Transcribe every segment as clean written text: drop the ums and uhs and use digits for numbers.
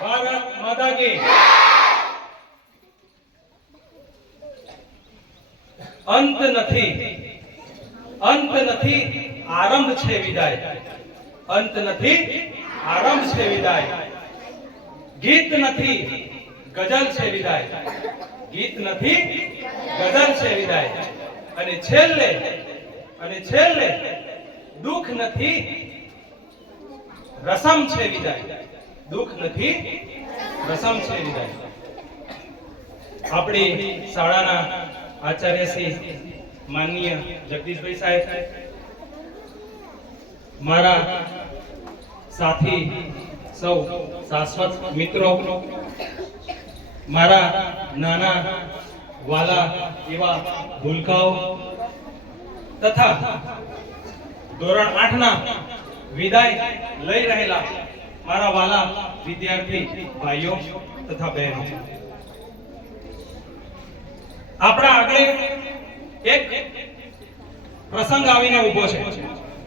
ભારત માતા કી અંત નથી આરંભ છે વિદાય અંત નથી આરંભ છે વિદાય ગીત નથી ગઝલ છે વિદાય ગીત નથી ગઝલ છે વિદાય અને છેલ્લે દુઃખ નથી રસમ છે વિદાય દુઃખ નથી રસમ છે વિદાય આપણી શાળાના આચાર્ય શ્રી માનનીય જગદીશભાઈ સાહેબ મારા સાથી સૌ શાશ્વત મિત્રો મારા નાના વાલા એવા ભૂલકાઓ તથા ધોરણ 8 ના વિદાય લઈ રહેલા મારા વાલા વિદ્યાર્થી ભાઈઓ તથા બહેનો આપણા આગળ એક પ્રસંગ આવીને ઊભો છે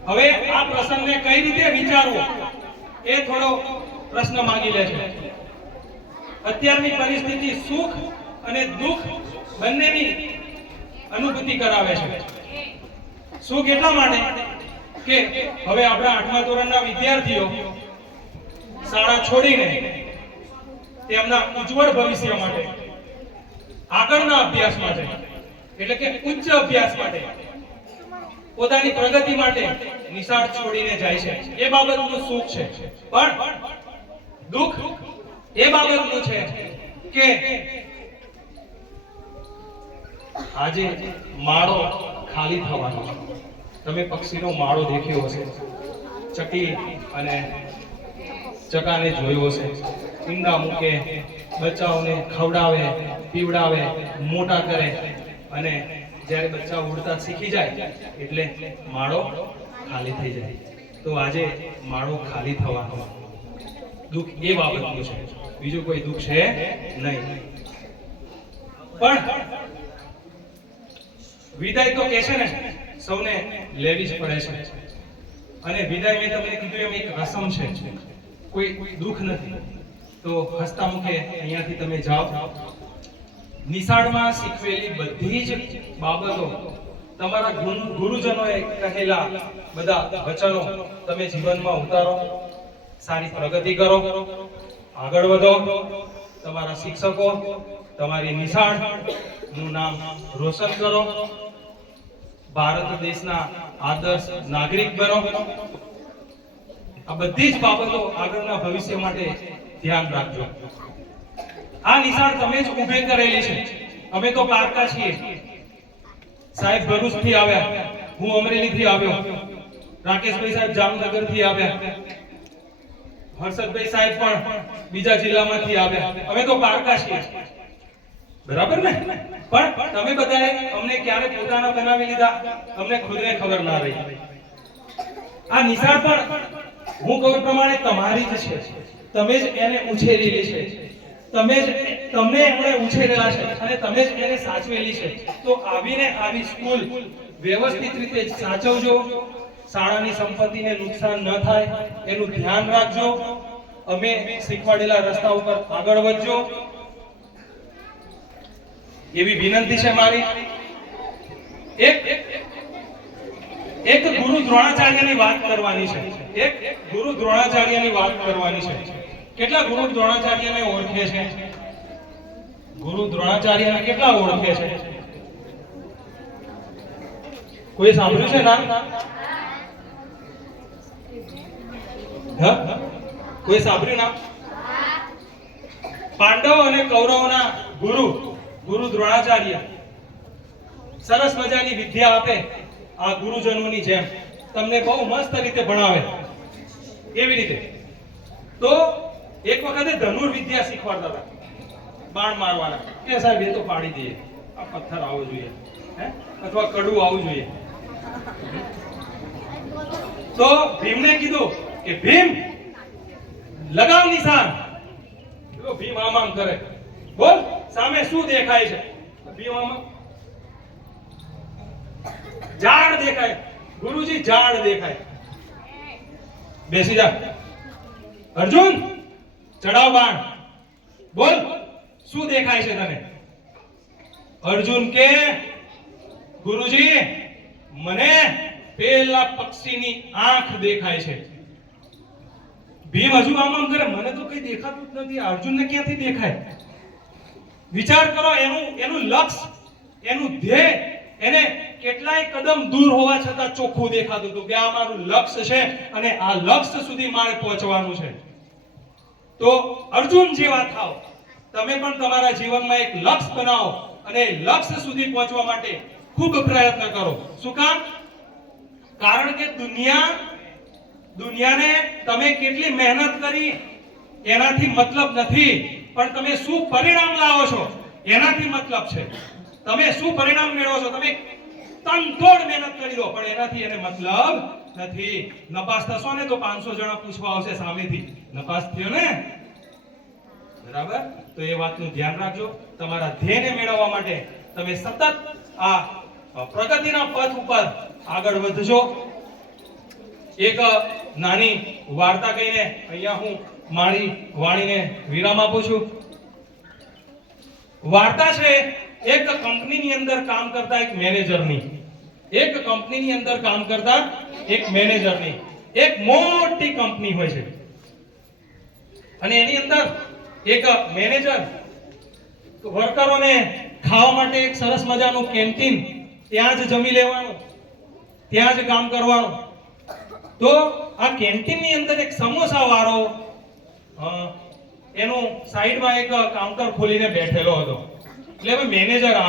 હવે આ પ્રસંગને કઈ રીતે વિચારવો એ થોડો પ્રશ્ન માંગી લે છે અત્યારની પરિસ્થિતિ સુખ અને દુઃખ બંનેની અનુભૂતિ કરાવે છે સુખ એટલા માટે કે હવે આપણા 8મા ધોરણના વિદ્યાર્થીઓ શાળા છોડીને તેમના ઉજ્જવળ ભવિષ્ય માટે આગળના અભ્યાસ માટે એટલે કે ઉચ્ચ અભ્યાસ માટે પોતાની પ્રગતિ માટે નિશાળ છોડીને જાય છે એ બાબતનું સુખ છે પણ દુઃખ એ બાબતનું છે કે આજે માળો ખાલી થવાનો છે તમે પક્ષીનો માળો દેખ્યો હશે ચકી અને ચકાને જોયો હશે ઈંડા મૂકે બચ્ચાઓને ખવડાવે પીવડાવે મોટા કરે અને જ્યારે બચ્ચા ઉડતા શીખી જાય એટલે માળો ખાલી થઈ જાય તો આજે માળો ખાલી થવાનો દુઃખ એ બાબતનું છે બીજું કોઈ દુઃખ છે નહીં પણ વિદાય તો કે છે ને સૌને લેવી જ પડે છે અને વિદાય મેં તમને કીધું એમ એક રસમ છે કોઈ દુઃખ નથી તો હસતા મુખે અહીંયાથી તમે જાઓ નિશાળમાં શીખવેલી બધી જ બાબતો તમારા ગુરુજનોએ કહેલા બધા વચનો તમે જીવનમાં ઉતારો સારી પ્રગતિ કરો આગળ વધો તમારા શિક્ષકો તમારી નિશાળનું નામ રોશન કરો ભારત દેશના આદર્શ નાગરિક બનો આ બધી જ બાબતો આગળના ભવિષ્ય માટે ધ્યાન રાખજો આ નિશાળ તમે જ ઊભી કરેલી છે અમે તો પારકા છીએ સાહેબ ભરૂચ થી આવ્યા હું અમરેલી થી આવ્યો રાકેશભાઈ સાહેબ જામનગર થી આવ્યા હર્ષદભાઈ સાહેબ પણ બીજા જિલ્લામાંથી આવ્યા અમે તો પારકા છીએ બરાબર ને પણ તમે બધાએ અમને ક્યારે પોતાના બનાવી લીધા અમને ખુદને ખબર ના રહી આ નિશાળ પણ હું કહું પ્રમાણે તમારી જ છે તમે જ એને ઉછેરેલી છે તમને એમણે ઉછેરેલા છે અને તમે જ એને સાચવેલી છે તો આવીને આવી સ્કૂલ વ્યવસ્થિત રીતે સાચવજો શાળાની સંપત્તિને નુકસાન ન થાય એનું ધ્યાન રાખજો અમે શીખવાડેલા રસ્તા ઉપર આગળ વધજો એવી વિનંતી છે મારી એક ગુરુ દ્રોણાચાર્યની વાત કરવાની છે કેટલા ગુરુ દ્રોણાચાર્યને ઓળખે છે ગુરુ દ્રોણાચાર્યને કેટલા ઓળખે છે કોઈ સાંભળ્યું છે નામ કોઈ સાંભળ્યું નામ પાંડવ અને કૌરવના ગુરુ દ્રોણાચાર્ય સરસ મજાની વિદ્યા આપે આ ગુરુજનોની જેમ તમને બહુ મસ્ત રીતે ભણાવે એવી રીતે તો એક વખતે ધનુર્વિદ્યા શીખવાડતા હતા બાણ મારવાના કે સાહેબ એ તો પાડી દઈએ આ પથ્થર આવો જોઈએ અથવા કડું આવું જોઈએ તો ભીમને કીધું કે ભીમ લગાવ નિશાન તો ભીમ આમ કરે બોલ સામે શું દેખાય છે ભીમ આમ ઝાડ દેખાય ગુરુજી ઝાડ દેખાય બેસી જા અર્જુન ચડાવ બાણ. બોલ, શું દેખાય છે તને? અર્જુન કે ગુરુજી, મને પેલા પક્ષીની આંખ દેખાય છે. ભીમ હજુ આમ કરે, મને તો કઈ દેખાતું જ નથી. અર્જુનને ક્યાંથી દેખાય? વિચાર કરો, એનું લક્ષ્ય, એનું ધ્યેય એને કેટલાય કદમ દૂર હોવા છતાં ચોખ્ખું દેખાતું હતું કે આ મારું લક્ષ્ય છે અને આ લક્ષ્ય સુધી મારે પહોંચવાનું છે. તો અર્જુન જેવા થાવ. તમે પણ તમારા જીવનમાં એક લક્ષ્ય બનાવો અને લક્ષ્ય સુધી પહોંચવા માટે ખૂબ પ્રયત્ન કરો. શું કામ? કારણ કે દુનિયાને તમે કેટલી મહેનત કરી એનાથી મતલબ નથી, પણ તમે શું પરિણામ લાવો છો એનાથી મતલબ છે. તમે શું પરિણામ મેળવો છો? તમે તનતોડ મહેનત કરી દો પણ એનાથી એને મતલબ નથી. નપાસ થશો ને તો 500 જણા પૂછવા આવશે સામેથી, નપાસ થયો ને? બરાબર? તો એ વાતનું ધ્યાન રાખજો. તમારા ધ્યેયને મેળવવા માટે તમે સતત આ પ્રગતિના પથ ઉપર આગળ વધજો. એક નાની વાર્તા કહીને અહીંયા હું મારી વાણીને વિરામ આપું છું. વાર્તા છે એક કંપનીની અંદર કામ કરતા એક મેનેજરની. એક કંપનીની અંદર કામ કરતા એક મેનેજરની. એક મોટી કંપની હોય છે અને એની અંદર એક મેનેજર વર્કરોને ખાવા માટે એક સરસ મજાનું કેન્ટીન, ત્યાં જ જમી લેવાનું, ત્યાં જ કામ કરવાનું. તો આ કેન્ટીનની અંદર એક સમોસા વાળો એનું સાઈડમાં એક કાઉન્ટર ખોલીને બેઠેલો હતો. એટલે હવે મેનેજર આવે